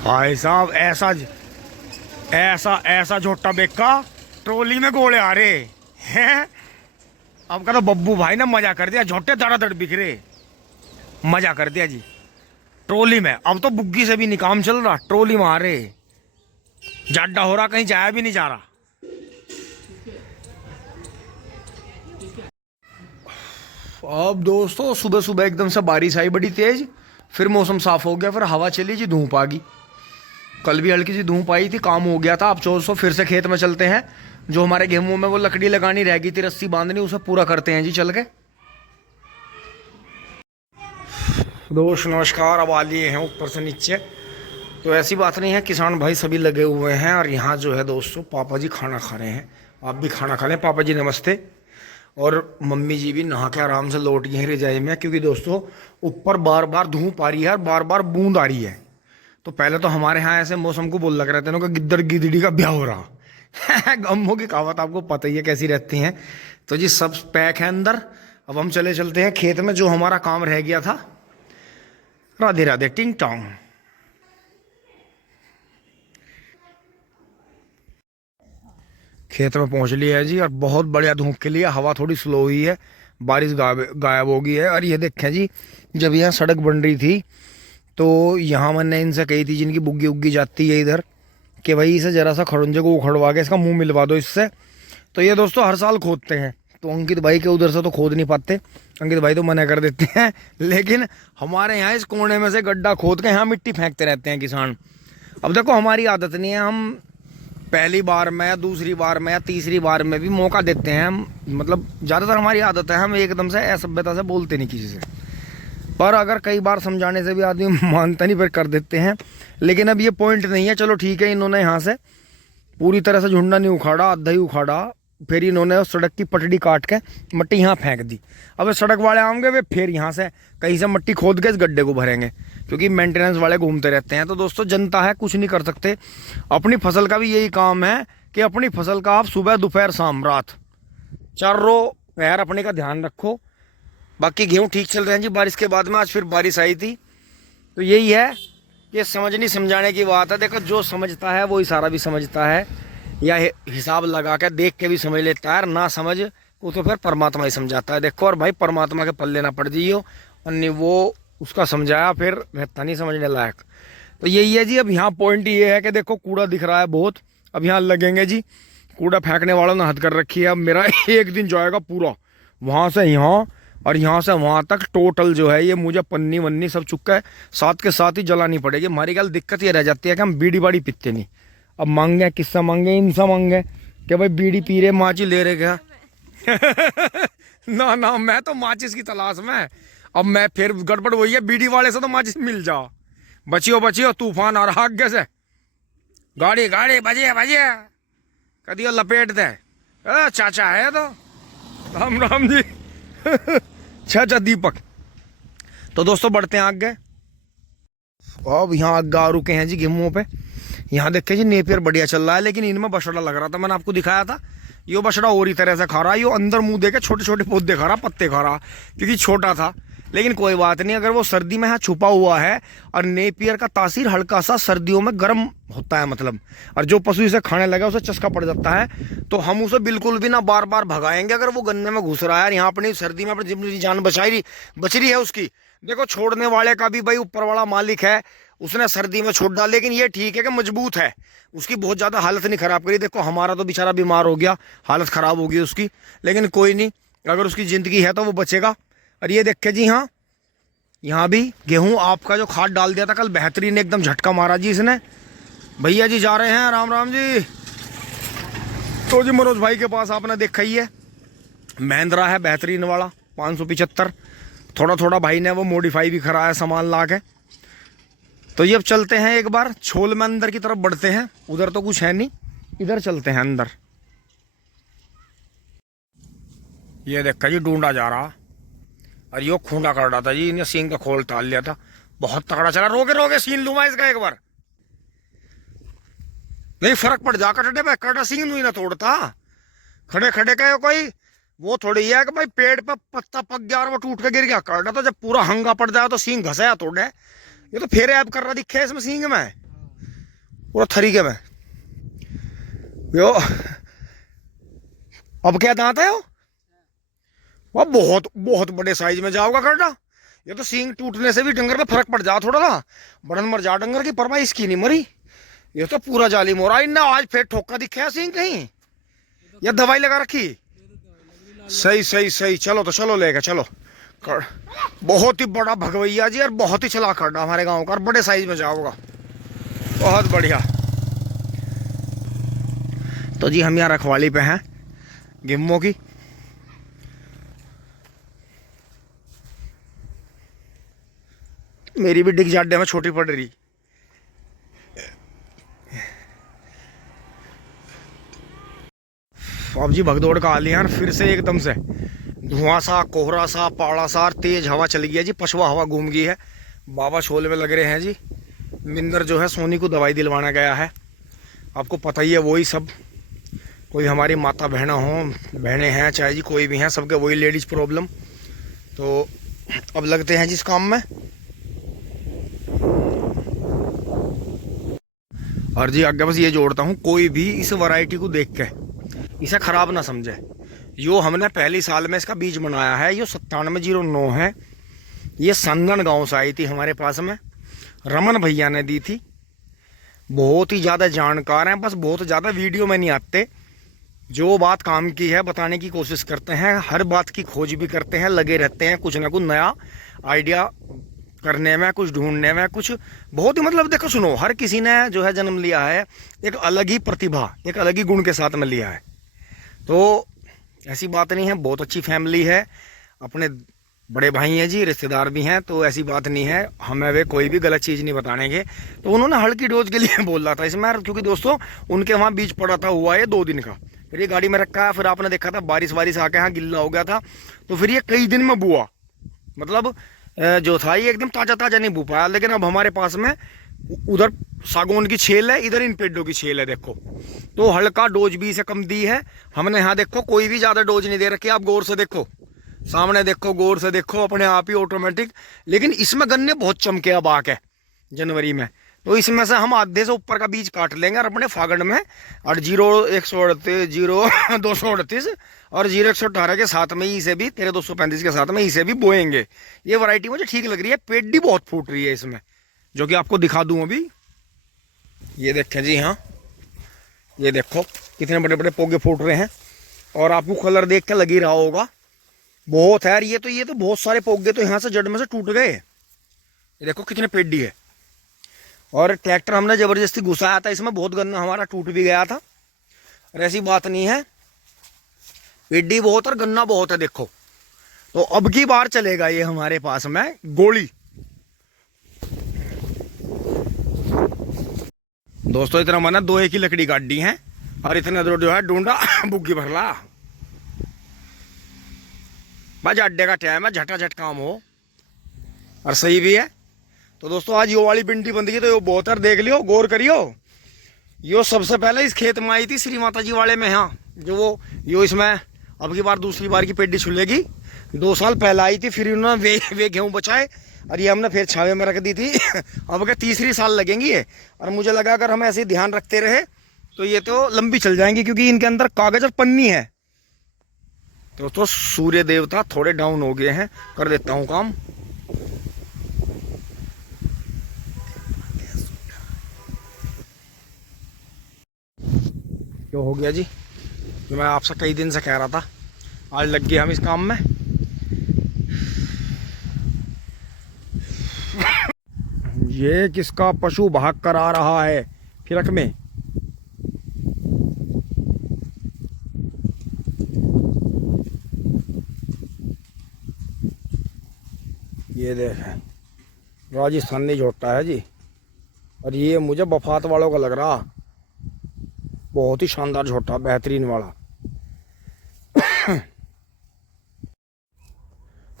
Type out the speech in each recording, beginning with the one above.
भाई साहब ऐसा ऐसा ऐसा झोटा बेका ट्रोली में गोले आ रहे हैं। अब का तो बब्बू भाई ने मजा कर दिया, झोटे धड़ाधड़ बिखरे, मजा कर दिया जी ट्रोली में। अब तो बुग्गी से भी नहीं काम चल रहा, ट्रोली में आ रहे, जाड्डा हो रहा, कहीं जाया भी नहीं जा रहा। अब दोस्तों सुबह सुबह एकदम से बारिश आई बड़ी तेज, फिर मौसम साफ हो गया, फिर हवा चली जी, धूप आ गई। कल भी हल्की सी धूप आई थी, काम हो गया था। अब 400 फिर से खेत में चलते हैं। जो हमारे गेहूं में वो लकड़ी लगानी रह गई थी, रस्सी बांधनी, उसे पूरा करते हैं जी चल के। दोस्त नमस्कार, अब आ लिए हैं ऊपर से नीचे। तो ऐसी बात नहीं है, किसान भाई सभी लगे हुए हैं। और यहाँ जो है दोस्तों पापा जी खाना खा रहे हैं। आप भी खाना खा लें। पापा जी नमस्ते। और मम्मी जी भी नहा के आराम से लौट गई हैं रजाई में, क्योंकि दोस्तों ऊपर बार बार धूप आ रही है और बार बार बूंद आ रही है। तो पहले तो हमारे यहाँ ऐसे मौसम को बोल लग रहे थे ना कि गिद्दड़ गिदड़ी का ब्याह हो रहा। गम्मों की कहावत आपको पता ही है कैसी रहती हैं। तो जी सब पैक है अंदर। अब हम चलते हैं खेत में, जो हमारा काम रह गया था। राधे राधे टिंग टोंग। खेत में पहुंच लिया है जी, और बहुत बढ़िया धूप के लिए हवा थोड़ी स्लो हुई है, बारिश गायब हो गई है। और ये देखें जी, जब यहाँ सड़क बन रही थी तो यहाँ मैंने इनसे कही थी, जिनकी बुग्गी उग्गी जाती है इधर, कि भाई इसे जरा सा खड़ुंजे को उखड़वा के इसका मुंह मिलवा दो इससे। तो ये दोस्तों हर साल खोदते हैं। तो अंकित भाई के उधर से तो खोद नहीं पाते, अंकित भाई तो मना कर देते हैं। लेकिन हमारे यहाँ इस कोने में से गड्ढा खोद के यहाँ मिट्टी फेंकते रहते हैं किसान। अब देखो हमारी आदत नहीं है, हम पहली बार में या दूसरी बार में या तीसरी बार में भी मौका देते हैं। मतलब ज़्यादातर हमारी आदत है, हम एकदम से असभ्यता से बोलते नहीं किसी से। पर अगर कई बार समझाने से भी आदमी मानता नहीं, फिर कर देते हैं। लेकिन अब ये पॉइंट नहीं है। चलो ठीक है, इन्होंने यहाँ से पूरी तरह से झुंडा नहीं उखाड़ा, आधा ही उखाड़ा। फिर इन्होंने उस सड़क की पटड़ी काट के मिट्टी यहाँ फेंक दी। अब सड़क वाले आएंगे, वे फिर यहाँ से कहीं से मिट्टी खोद के इस गड्ढे को भरेंगे, क्योंकि मेंटेनेंस वाले घूमते रहते हैं। तो दोस्तों जनता है, कुछ नहीं कर सकते। अपनी फसल का भी यही काम है कि अपनी फसल का आप सुबह दोपहर शाम रात चारों पहर अपने का ध्यान रखो। बाकी गेहूँ ठीक चल रहे हैं जी बारिश के बाद में। आज फिर बारिश आई थी। तो यही है, ये समझनी समझाने की बात है। देखो जो समझता है वो इशारा भी समझता है, या हिसाब लगा के देख के भी समझ लेता है। ना समझ वो तो फिर परमात्मा ही समझाता है। देखो, और भाई परमात्मा के पल्ले ना पड़ जाइयो, अन्य वो उसका समझाया फिर रहता नहीं समझने लायक। तो यही है जी। अब यहाँ पॉइंट ये है कि देखो कूड़ा दिख रहा है बहुत। अब यहाँ लगेंगे जी, कूड़ा फेंकने वालों ने हद कर रखी है। अब मेरा एक दिन जाएगा पूरा, वहाँ से यहाँ और यहाँ से वहाँ तक टोटल जो है ये मुझे पन्नी वन्नी सब चुका है, साथ के साथ ही जलानी पड़ेगी। हमारी गल दिक्कत ये रह जाती है कि हम बीड़ी बाड़ी पीते नहीं। अब मांगे किससे मांगे, इनसे मांगे कि भाई बीड़ी पी रहे, माची ले रहे क्या। ना ना, मैं तो माचिस की तलाश में। अब मैं फिर गड़बड़ वही है, बीड़ी वाले से तो माचिस मिल जा। बचियो तूफान आ रहा आगे से, गाड़ी गाड़ी बजे बजे कदियो लपेट दे। चाचा है तो राम राम जी। चाचा दीपक। तो दोस्तों बढ़ते हैं आगे। अब यहाँ आगे रुके हैं जी गेहूं पे। यहाँ देखे जी नेपियर बढ़िया चल रहा है, लेकिन इनमें बछड़ा लग रहा था, मैंने आपको दिखाया था। ये बछड़ा और ही तरह से खा रहा है, ये अंदर मुंह देके छोटे छोटे पौधे खा रहा, पत्ते खा रहा, क्योंकि छोटा था। लेकिन कोई बात नहीं, अगर वो सर्दी में यहाँ छुपा हुआ है। और नेपियर का तासीर हल्का सा सर्दियों में गर्म होता है मतलब, और जो पशु इसे खाने लगा उसे चस्का पड़ जाता है। तो हम उसे बिल्कुल भी ना बार बार भगाएंगे अगर वो गन्ने में घुस रहा है। यहाँ अपनी सर्दी में अपनी जान बच रही है उसकी। देखो छोड़ने वाले का भी भाई ऊपर वाला मालिक है, उसने सर्दी में छोड़ डाला। लेकिन ये ठीक है कि मजबूत है, उसकी बहुत ज़्यादा हालत नहीं ख़राब करी। देखो हमारा तो बेचारा बीमार हो गया, हालत ख़राब हो गई उसकी। लेकिन कोई नहीं, अगर उसकी ज़िंदगी है तो वो बचेगा। और ये देखे जी, हाँ यहाँ भी गेहूं आपका जो खाद डाल दिया था कल, बेहतरीन एकदम झटका मारा जी इसने। भैया जी जा रहे हैं, राम राम जी। तो जी मनोज भाई के पास आपने देखा ही है, महिंद्रा है बेहतरीन वाला 575। थोड़ा थोड़ा भाई ने वो मॉडिफाई भी करा है सामान ला के। तो ये अब चलते हैं एक बार छोल में अंदर की तरफ बढ़ते हैं। उधर तो कुछ है नहीं, इधर चलते हैं अंदर। ये देखा जी ढूंढा जा रहा, और यो खूंटा कर रहा था जी, इन्हें सींग का खोल टाल लिया था, बहुत तगड़ा चला। रोके रोके सीन लूंगा इसका एक बार, नहीं फर्क पड़ जा। कटे भाई कटा सींग नहीं ना तोड़ता, खड़े खड़े का कोई वो थोड़ी है कि भाई पेड़ पे पत्ता पक गया और वो टूट के गिर गया। करना तो जब पूरा हंगा पड़ जाए तो सींग घसाया तोड़े। ये तो फेरे ऐप कर रहा दिखे इसमें सींग में। पूरा तरीके में। यो अब क्या दांत है वो? वह बहुत बहुत बड़े साइज में जाओगा करना। ये तो सींग टूटने से भी डंगर का फर्क पड़ जा थोड़ा ना, बड़न मर जा डंगर की, परवाह इसकी नहीं मरी। ये तो पूरा जाली मोरा इन्ना, आज फिर ठोका दिखा है सींग कहीं, या दवाई लगा रखी? सही सही सही, चलो तो चलो लेके चलो। कर, बहुत ही बड़ा भगवैया जी, और बहुत ही चला करना हमारे गांव का, और बड़े साइज में जाओगा, बहुत बढ़िया। तो जी हम यहाँ रखवाली पे हैं गिम्मो की। मेरी भी डिग जाड्डे में छोटी पड़ रही। अब जी भगदौड़ का हाल यार, फिर से एकदम से धुआं सा, कोहरा सा, पाड़ा सा, तेज हवा चली गई है जी, पछवा हवा घूम गई है। बाबा शोले में लग रहे हैं जी। मिंदर जो है सोनी को दवाई दिलवाना गया है, आपको पता ही है, वही सब, कोई हमारी माता बहना हो, बहनें हैं चाहे जी कोई भी हैं, सबके वही लेडीज प्रॉब्लम। तो अब लगते हैं जिस काम में। और जी आगे बस ये जोड़ता हूँ, कोई भी इस वैरायटी को देख के इसे खराब ना समझे। यो हमने पहली साल में इसका बीज बनाया है, यो 9709 है। ये संगन गांव से आई थी हमारे पास में, रमन भैया ने दी थी। बहुत ही ज़्यादा जानकार हैं, बस बहुत ज़्यादा वीडियो में नहीं आते। जो बात काम की है बताने की कोशिश करते हैं, हर बात की खोज भी करते हैं, लगे रहते हैं कुछ ना कुछ नया आइडिया करने में, कुछ ढूंढने में, कुछ बहुत ही, मतलब देखो सुनो, हर किसी ने जो है जन्म लिया है एक अलग ही प्रतिभा, एक अलग ही गुण के साथ में लिया है। तो ऐसी बात नहीं है, बहुत अच्छी फैमिली है, अपने बड़े भाई हैं जी, रिश्तेदार भी हैं, तो ऐसी बात नहीं है, हमें वे कोई भी गलत चीज़ नहीं बतानेंगे। तो उन्होंने हल्की डोज के लिए बोला था इसमें, क्योंकि दोस्तों उनके वहाँ बीज पड़ा था, हुआ है 2 दिन का, फिर ये गाड़ी में रखा है, फिर आपने देखा था बारिश वारिश आके यहाँ गिल्ला हो गया था, तो फिर ये कई दिन में बुआ, मतलब जो था ये एकदम ताज़ा ताज़ा नहीं बू पाया। लेकिन अब हमारे पास में उधर सागौन की छेल है, इधर इन पेड़ों की छेल है, देखो तो हल्का डोज भी इसे कम दी है हमने। यहाँ देखो कोई भी ज़्यादा डोज नहीं दे रखी, आप गौर से देखो, सामने देखो, गौर से देखो, अपने आप ही ऑटोमेटिक। लेकिन इसमें गन्ने बहुत चमके अब आके जनवरी में, तो इसमें से हम आधे से ऊपर का बीज काट लेंगे और अपने फागड़ में, और 0138 0238 और 0118 के साथ में इसे भी, 13 235 के साथ में इसे भी बोएंगे। ये वैरायटी मुझे ठीक लग रही है, पेड़ी बहुत फूट रही है इसमें, जो कि आपको दिखा दूं अभी। ये देखें जी, हाँ ये देखो कितने बड़े बड़े पोगे फूट रहे हैं, और आपको कलर देख के लग ही रहा होगा बहुत है यार। ये तो बहुत सारे पोगे तो यहाँ से जड़ में से टूट गए। ये देखो कितने पेड़ी है, और ट्रैक्टर हमने जबरदस्ती घुसाया था इसमें, बहुत गन्ना हमारा टूट भी गया था, और ऐसी बात नहीं है, पेड़ी बहुत और गन्ना बहुत है देखो। तो अब की बार चलेगा ये हमारे पास में गोली। दोस्तों इतना मना 2 एक ही लकड़ी गाड़ी है, और इतना जो है ढूंढा बुग्गी भरला, बस अड्डे का टाइम है, झटाझट काम हो, और सही भी है। तो दोस्तों आज यो वाली भिंडी बंद की, तो यो बहुत देख लियो, गौर करियो। यो सबसे पहले इस खेत में आई थी श्री माता जी वाले में, यहाँ जो वो यो इसमें अब की बार दूसरी बार की पेड़ी छुलेगी। 2 साल पहले आई थी, फिर उन्होंने वे गेहूँ बचाए, और ये हमने फिर छावे में रख दी थी अब के तीसरी साल लगेंगी ये, और मुझे लगा अगर हम ऐसे ध्यान रखते रहे तो ये तो लंबी चल जाएंगी, क्योंकि इनके अंदर कागज और पन्नी है। दोस्तों सूर्य देवता थोड़े डाउन हो गए हैं, कर देता हूँ काम। क्यों हो गया जी, जो मैं आपसे कई दिन से कह रहा था, आज लग गए हम इस काम में। ये किसका पशु भाग कर आ रहा है फिरक में? ये देखें राजस्थानी झोटा है जी, और ये मुझे बफात वालों का लग रहा, बहुत ही शानदार झोटा, बेहतरीन वाला।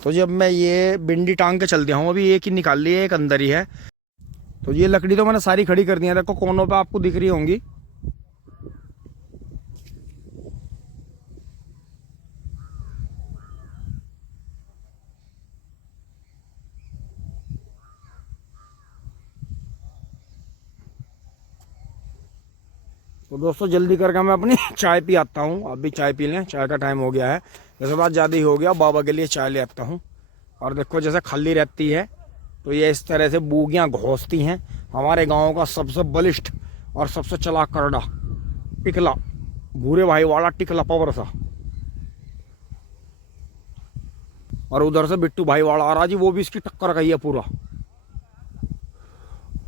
तो जब मैं ये भिंडी टांग के चल दिया हूँ, अभी एक ही निकाल ली है, एक अंदर ही है। तो ये लकड़ी तो मैंने सारी खड़ी कर दी है, देखो कोनों पे आपको दिख रही होंगी। तो दोस्तों जल्दी करके मैं अपनी चाय पी आता हूँ। आप भी चाय पी लें, चाय का टाइम हो गया है। जैसे बात ज़्यादा ही हो गया, बाबा के लिए चाय ले आता हूँ। और देखो जैसे खाली रहती है तो ये इस तरह से बूगियाँ घोंसती हैं। हमारे गाँव का सबसे बलिष्ठ और सबसे चालाक करड़ा टिकला, भूरे भाई वाला टिकला पावर सा। और उधर से बिट्टू भाई वाला आ रहा जी, वो भी इसकी टक्कर का ही है पूरा।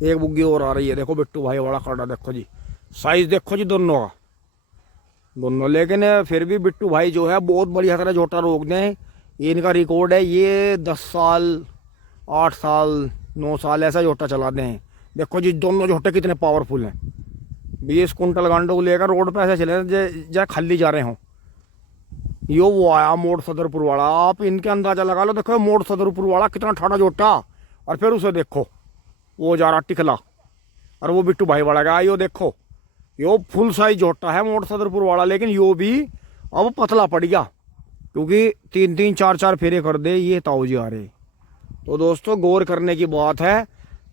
एक बुग्गी और आ रही है, देखो बिट्टू भाई वाला करड़ा। देखो जी साइज देखो जी दोनों का, दोनों। लेकिन फिर भी बिट्टू भाई जो है बहुत बढ़िया तरह जोटा रोक दें। इनका रिकॉर्ड है ये 10 साल 8 साल 9 साल ऐसा जोटा चलाते हैं। देखो जी दोनों जोटे कितने पावरफुल हैं। 20 कुंटल गांडों को लेकर रोड पे ऐसे चले जाए खाली जा रहे हों। यो वो आया मोड़ सदरपुर वाला, आप इनके अंदाजा लगा लो। देखो मोड़ सदरपुर वाला कितना ठाड़ा जोटा, और फिर उसे देखो वो जा रहा टिकला, और वो बिट्टू भाई वाला गया। यो देखो यो फुल साइज जोटा है मोड़ सदरपुर वाला, लेकिन यो भी अब पतला पड़ गया क्योंकि 3-3 4-4 फेरे कर दे ये ताऊ जी आ रहे। तो दोस्तों गौर करने की बात है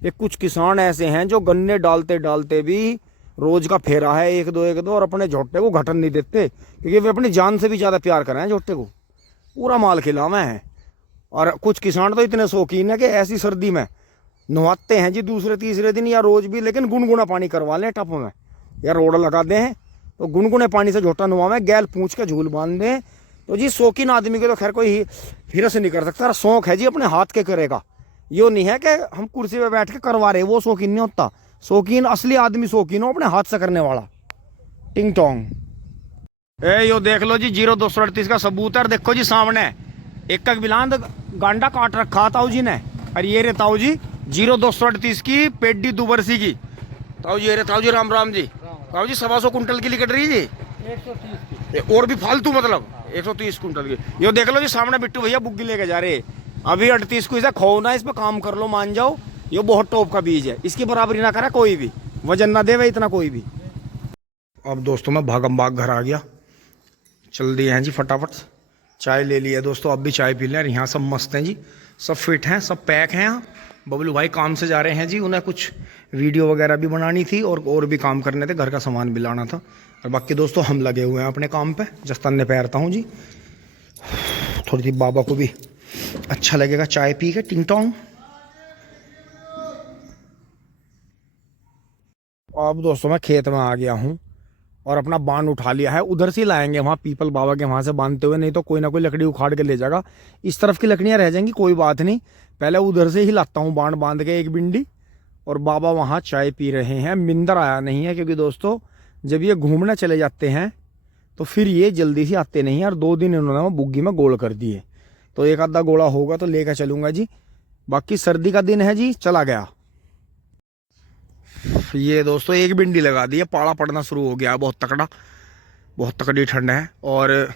कि कुछ किसान ऐसे हैं जो गन्ने डालते डालते भी रोज का फेरा है 1-2 और अपने झोटे को घटन नहीं देते, क्योंकि वे अपनी जान से भी ज़्यादा प्यार कर रहे हैं झोटे को, पूरा माल खिलावे हैं। और कुछ किसान तो इतने शौकीन है कि ऐसी सर्दी में नहाते हैं जी दूसरे तीसरे दिन या रोज भी, लेकिन गुनगुना पानी करवा लें टप में या रोड लगा दें तो गुनगुने पानी से झोटा नहवावें, गैल पूंछ के झूल बांध दें। तो जी शौकीन आदमी के तो खैर कोई हिरस नहीं कर सकता। शौक है जी अपने हाथ के करेगा, यो नहीं है कि हम कुर्सी पे बैठ के करवा रहे, वो शौकीन नहीं होता। शौकीन असली आदमी शौकीन हो अपने हाथ से करने वाला। टिंग टोंग ए यो देख लो जी 0238 का सबूत है। देखो जी सामने एक बिलांद गांडा काट रखा ताऊ जी ने, और ये रे ताऊ जी 0238 की पेड्डी दुबरसी की। ताऊ जी अरे ताऊ जी राम राम जी। ताऊ जी 125 कुंटल की निकट रही जी, 130 की और भी फालतू, मतलब 130 कुंटल की। यो देख लो जी सामने बिट्टू भैया बुग्गी लेके जा रहे। अभी 38 को इसे खोना, इस पे काम कर लो मान जाओ। ये बहुत टॉप का बीज है, इसकी बराबरी ना करे कोई भी, वजन ना देवे इतना कोई भी। अब दोस्तों मैं भागम भाग घर आ गया, चल दिए हैं जी फटाफट। चाय ले लिया दोस्तों, अब भी चाय पी लें। यहाँ सब मस्त हैं जी, सब फिट हैं, सब पैक हैं। यहाँ बबलू भाई काम से जा रहे हैं जी, उन्हें कुछ वीडियो वगैरह भी बनानी थी और भी काम करने थे, घर का सामान भी लाना था। और बाकी दोस्तों हम लगे हुए हैं अपने काम पे। जस्तन ने पैरता हूँ जी, थोड़ी सी बाबा को भी अच्छा लगेगा चाय पी के। टिंग टोंग। अब दोस्तों मैं खेत में आ गया हूँ और अपना बांध उठा लिया है। उधर से लाएंगे वहाँ पीपल बाबा के वहाँ से बांधते हुए, नहीं तो कोई ना कोई लकड़ी उखाड़ के ले जाएगा। इस तरफ की लकड़ियाँ रह जाएंगी, कोई बात नहीं, पहले उधर से ही लाता हूँ बांध बांध के एक बिंडी। और बाबा वहाँ चाय पी रहे हैं। मिंदर आया नहीं है क्योंकि दोस्तों जब ये घूमने चले जाते हैं तो फिर ये जल्दी से आते नहीं है। और 2 दिन इन्होंने बुग्गी में गोल कर दिए, तो एक आधा गोला होगा तो लेकर चलूँगा जी। बाकी सर्दी का दिन है जी, चला गया। ये दोस्तों एक बिंडी लगा दी है, पाला पड़ना शुरू हो गया, बहुत तकड़ा, बहुत तकड़ी ठंड है। और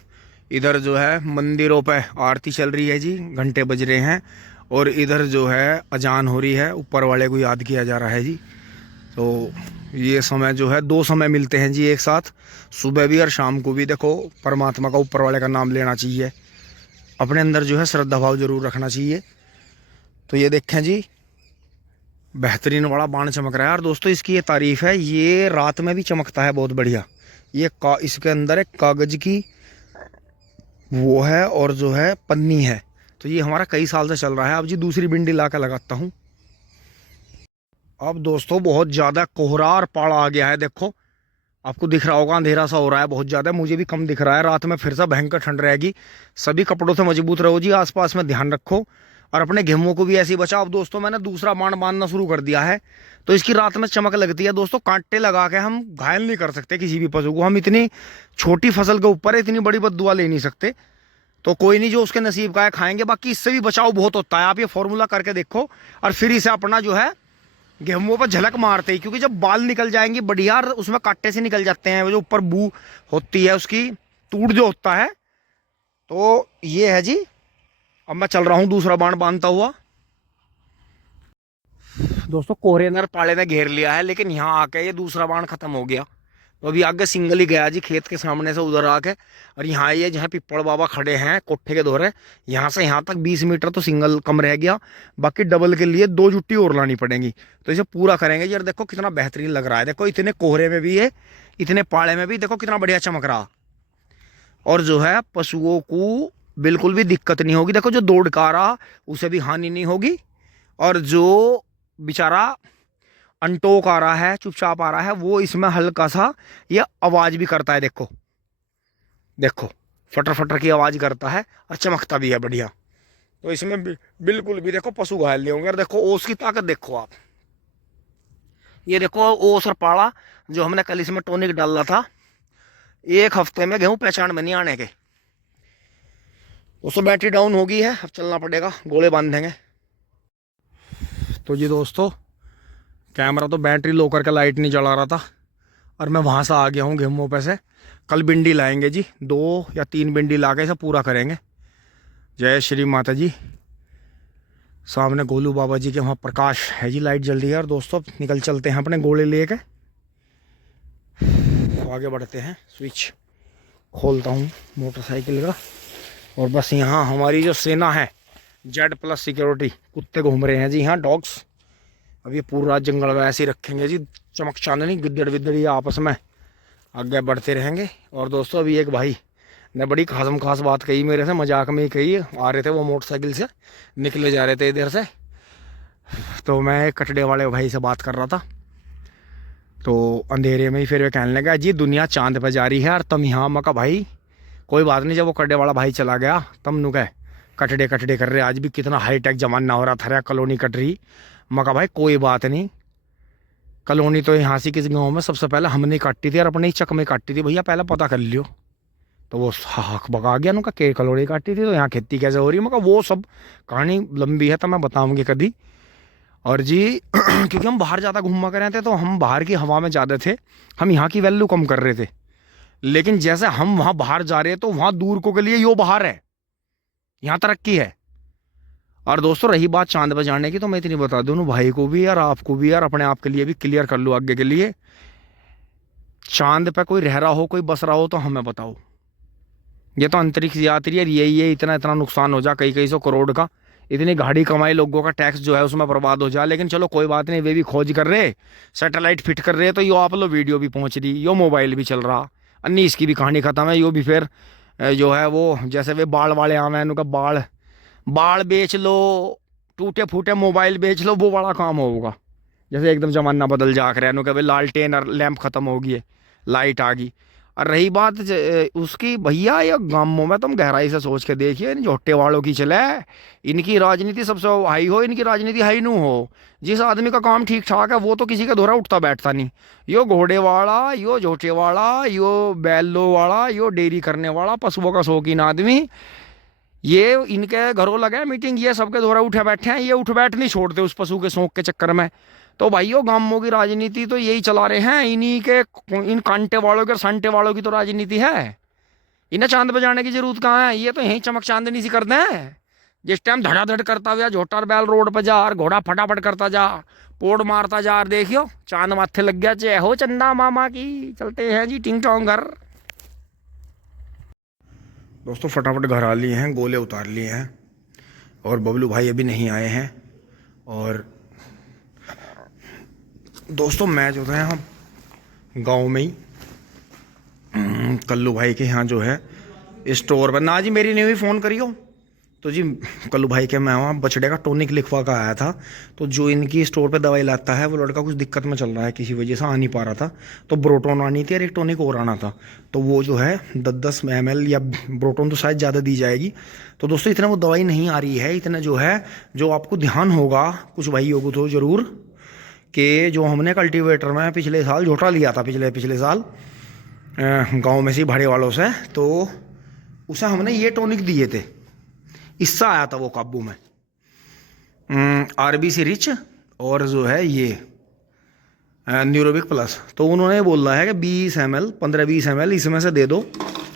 इधर जो है मंदिरों पे आरती चल रही है जी, घंटे बज रहे हैं। और इधर जो है अजान हो रही है, ऊपर वाले को याद किया जा रहा है जी। तो ये समय जो है 2 समय मिलते हैं जी एक साथ, सुबह भी और शाम को भी। देखो परमात्मा का, ऊपर वाले का नाम लेना चाहिए, अपने अंदर जो है श्रद्धा भाव जरूर रखना चाहिए। तो ये देखें जी बेहतरीन बड़ा बाण चमक रहा है। और दोस्तों इसकी ये तारीफ है, ये रात में भी चमकता है बहुत बढ़िया। ये इसके अंदर एक कागज की वो है और जो है पन्नी है। तो ये हमारा कई साल से चल रहा है। अब जी दूसरी बिंडी ला कर लगाता हूँ। अब दोस्तों बहुत ज़्यादा कोहरा और पाड़ा आ गया है, देखो आपको दिख रहा होगा, अंधेरा सा हो रहा है बहुत ज़्यादा, मुझे भी कम दिख रहा है। रात में फिर से भयंकर ठंड रहेगी। सभी कपड़ों से मजबूत रहो जी, आसपास में ध्यान रखो और अपने गेहूं को भी ऐसे ही बचाओ। अब दोस्तों मैंने दूसरा बाण बांधना शुरू कर दिया है, तो इसकी रात में चमक लगती है। दोस्तों कांटे लगा के हम घायल नहीं कर सकते किसी भी पशु को, हम इतनी छोटी फसल के ऊपर इतनी बड़ी बद्दुआ ले नहीं सकते। तो कोई नहीं, जो उसके नसीब का है खाएंगे। बाकी इससे भी बचाव बहुत होता है, आप ये फॉर्मूला करके देखो और फिर इसे अपना जो है गेहूं पर झलक मारते ही, क्योंकि जब बाल निकल जाएंगे बढ़िया, उसमें कांटे से निकल जाते हैं, जो ऊपर बू होती है उसकी तूड़ जो होता है। तो ये है जी, अब मैं चल रहा हूं दूसरा बाण बांधता हुआ। दोस्तों कोहरे ने पाले ने घेर लिया है, लेकिन यहाँ आके ये दूसरा बाण खत्म हो गया। तो अभी आगे सिंगल ही गया जी, खेत के सामने से उधर आके। और यहाँ ये जहाँ पिप्पड़ बाबा खड़े हैं कोठे के दोहरे, यहाँ से यहाँ तक 20 मीटर तो सिंगल कम रह गया। बाकी डबल के लिए 2 जुट्टी और लानी पड़ेंगी। तो इसे पूरा करेंगे जी। और देखो कितना बेहतरीन लग रहा है, देखो इतने कोहरे में भी, ये इतने पाड़े में भी देखो कितना बढ़िया चमक रहा। और जो है पशुओं को बिल्कुल भी दिक्कत नहीं होगी। देखो जो दौड़ का रहा उसे भी हानि नहीं होगी, और जो बेचारा अनटोक आ रहा है, चुपचाप आ रहा है, वो इसमें हल्का सा ये आवाज भी करता है। देखो देखो फटर फटर की आवाज करता है और चमकता भी है बढ़िया। तो इसमें बिल्कुल भी देखो पशु घायल नहीं होंगे। और देखो ओस की ताकत देखो आप, ये देखो ओस और पाड़ा जो हमने कल इसमें टॉनिक डाला था, 1 हफ्ते में गेहूं पहचान में नहीं आने के। उसको बैटरी डाउन हो गई है, अब चलना पड़ेगा, गोले बांधेंगे। तो जी दोस्तों, कैमरा तो बैटरी लो करके लाइट नहीं जला रहा था, और मैं वहाँ से आ गया हूँ गेहूं पे से। कल भिंडी लाएंगे जी, 2 या 3 भिंडी ला के इसे पूरा करेंगे। जय श्री माता जी। सामने गोलू बाबा जी के वहाँ प्रकाश है जी, लाइट जल रही है। और दोस्तों निकल चलते हैं अपने गोले लेके, आगे बढ़ते हैं। स्विच खोलता हूँ मोटरसाइकिल का, और बस यहाँ हमारी जो सेना है Z+ सिक्योरिटी, कुत्ते घूम रहे हैं जी यहाँ, डॉग्स। अब ये पूरा जंगल वैसे ही रखेंगे जी, चमक चांदनी, गिद्दड़ विद्दड़ ये आपस में आगे बढ़ते रहेंगे। और दोस्तों अभी एक भाई ने बड़ी खास बात कही मेरे से, मजाक में ही कही। आ रहे थे वो मोटरसाइकिल से, निकले जा रहे थे इधर से, तो मैं कटड़े वाले भाई से बात कर रहा था। तो अंधेरे में ही फिर वे कहने लगा जी दुनिया चांद पे जा रही है और तुम यहाँ। मैं कहा भाई कोई बात नहीं, जब वो कटड़े वाला भाई चला गया तब नु कह कटड़े कटड़े कर रहे। आज भी कितना हाईटेक जमाना हो रहा था, कॉलोनी कट रही। मैं कहा भाई कोई बात नहीं, कॉलोनी तो यहाँ से किस गांव में सबसे पहले हमने काटी थी और अपने ही चक में काटी थी, भैया पहले पता कर लियो। तो वो हक बगा गया, उनका के कॉलोनी काटी थी तो यहाँ खेती कैसे हो रही है। मैं कहा वो सब कहानी लंबी है, तो मैं बताऊँगी कभी। और जी क्योंकि हम बाहर ज़्यादा घूमा कर रहे थे, तो हम बाहर की हवा में ज़्यादा थे, हम यहाँ की वैल्यू कम कर रहे थे। लेकिन जैसे हम वहाँ बाहर जा रहे हैं तो वहाँ दूर को के लिए यो बाहर है, यहाँ तरक्की है। और दोस्तों रही बात चांद पर जाने की, तो मैं इतनी बता दूँ भाई को भी और आपको भी, और अपने आप के लिए भी क्लियर कर लो आगे के लिए। चांद पे कोई रह रहा हो, कोई बस रहा हो, तो हमें बताओ। ये तो अंतरिक्ष यात्री है, ये इतना इतना नुकसान हो जा, कई 100 करोड़ का, इतनी गाड़ी कमाई, लोगों का टैक्स जो है उसमें बर्बाद हो जाए। लेकिन चलो कोई बात नहीं, वे भी खोज कर रहे, सैटेलाइट फिट कर रहे, तो यो आप लो वीडियो भी पहुंच रही, यो मोबाइल भी चल रहा। अन्नी इसकी भी कहानी खत्म है। यो भी फिर जो है वो जैसे वे बाढ़ वाले आवे हैं, उनका बाढ़ बेच लो, टूटे फूटे मोबाइल बेच लो, वो बड़ा काम होगा। जैसे एकदम जमाना बदल जा कर है, कभी लालटेन और लैंप खत्म हो गई, लाइट आ गई। और रही बात उसकी, भैया ये गांवों में तुम गहराई से सोच के देखिए, इन झोटे वालों की चले, इनकी राजनीति सबसे हाई हो, इनकी राजनीति हाई नू हो। जिस आदमी का काम ठीक ठाक है वो तो किसी का दोहरा उठता बैठता नहीं। यो घोड़े वाला, यो झोटे वाला, यो बैलों वाला, यो डेयरी करने वाला, पशुओं का शौकीन आदमी, ये इनके घरों लगे मीटिंग, ये सबके दोहरा उठे बैठे हैं, ये उठ बैठ नहीं छोड़ते उस पशु के शौक के चक्कर में। तो भाइयों गांवों की राजनीति तो यही चला रहे हैं, इन्हीं के, इन कांटे वालों के और संटे वालों की तो राजनीति है। इन्हें चांद पे जाने की जरूरत कहाँ है, ये तो यहीं चमक चांदनी सी करते हैं। जिस टाइम धड़ाधड़ करता हुआ झोटा और बैल रोड पर जा, और घोड़ा फटाफट करता जा, पोड़ मारता जा, और देखियो चांद माथे लग गया, जय हो चंदा मामा की। चलते हैं जी टिंग टोंग घर। दोस्तों फटाफट घर आ लिए हैं, गोले उतार लिए हैं, और बबलू भाई अभी नहीं आए हैं। और दोस्तों मैं जो है यहाँ गांव में ही कल्लू भाई के यहाँ जो है स्टोर पर, ना जी मेरी नहीं हुई, फ़ोन करियो। तो जी कल्लू भाई के मैं वहाँ बछड़े का टॉनिक लिखवा का आया था। तो जो इनकी स्टोर पे दवाई लाता है वो लड़का कुछ दिक्कत में चल रहा है, किसी वजह से आ नहीं पा रहा था। तो ब्रोटोन आनी थी और एक टॉनिक और आना था। तो वो जो है 10-10 ml, या ब्रोटोन तो शायद ज़्यादा दी जाएगी। तो दोस्तों इतना वो दवाई नहीं आ रही है, इतना जो है, जो आपको ध्यान होगा कुछ भाइयों को तो ज़रूर, कि जो हमने कल्टीवेटर में पिछले साल झोटा लिया था, पिछले साल गांव में से भाड़े वालों से, तो उसे हमने ये टॉनिक दिए थे, इससे आया था वो काबू में, RBC रिच और जो है ये न्यूरोबिक प्लस। तो उन्होंने बोला है कि 20 ml 15-20 ml इसमें से दे दो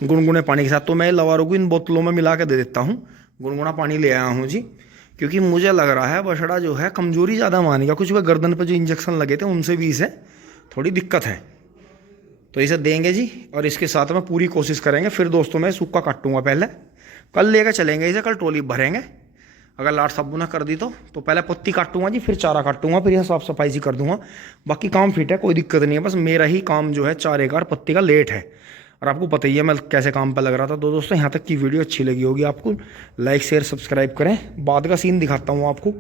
गुनगुने पानी के साथ। तो मैं लवारों को इन बोतलों में मिला के दे देता हूँ, गुनगुना पानी ले आया हूँ जी, क्योंकि मुझे लग रहा है बछड़ा जो है कमजोरी ज़्यादा मानेगा। कुछ वह गर्दन पे जो इंजेक्शन लगे थे उनसे भी इसे थोड़ी दिक्कत है। तो इसे देंगे जी, और इसके साथ में पूरी कोशिश करेंगे। फिर दोस्तों मैं सूखा काटूंगा पहले, कल लेकर चलेंगे इसे, कल ट्रॉली भरेंगे। अगर लाट साबू ने कर दी तो पहले पत्ती काटूंगा जी, फिर चारा काटूंगा, फिर यह साफ सफाई सी कर दूंगा। बाकी काम फिट है, कोई दिक्कत नहीं है। बस मेरा ही काम जो है चारे का और पत्ती का लेट है, और आपको पता ही है मैं कैसे काम पर लग रहा था। तो दोस्तों यहाँ तक की वीडियो अच्छी लगी होगी आपको, लाइक शेयर सब्सक्राइब करें। बाद का सीन दिखाता हूँ आपको।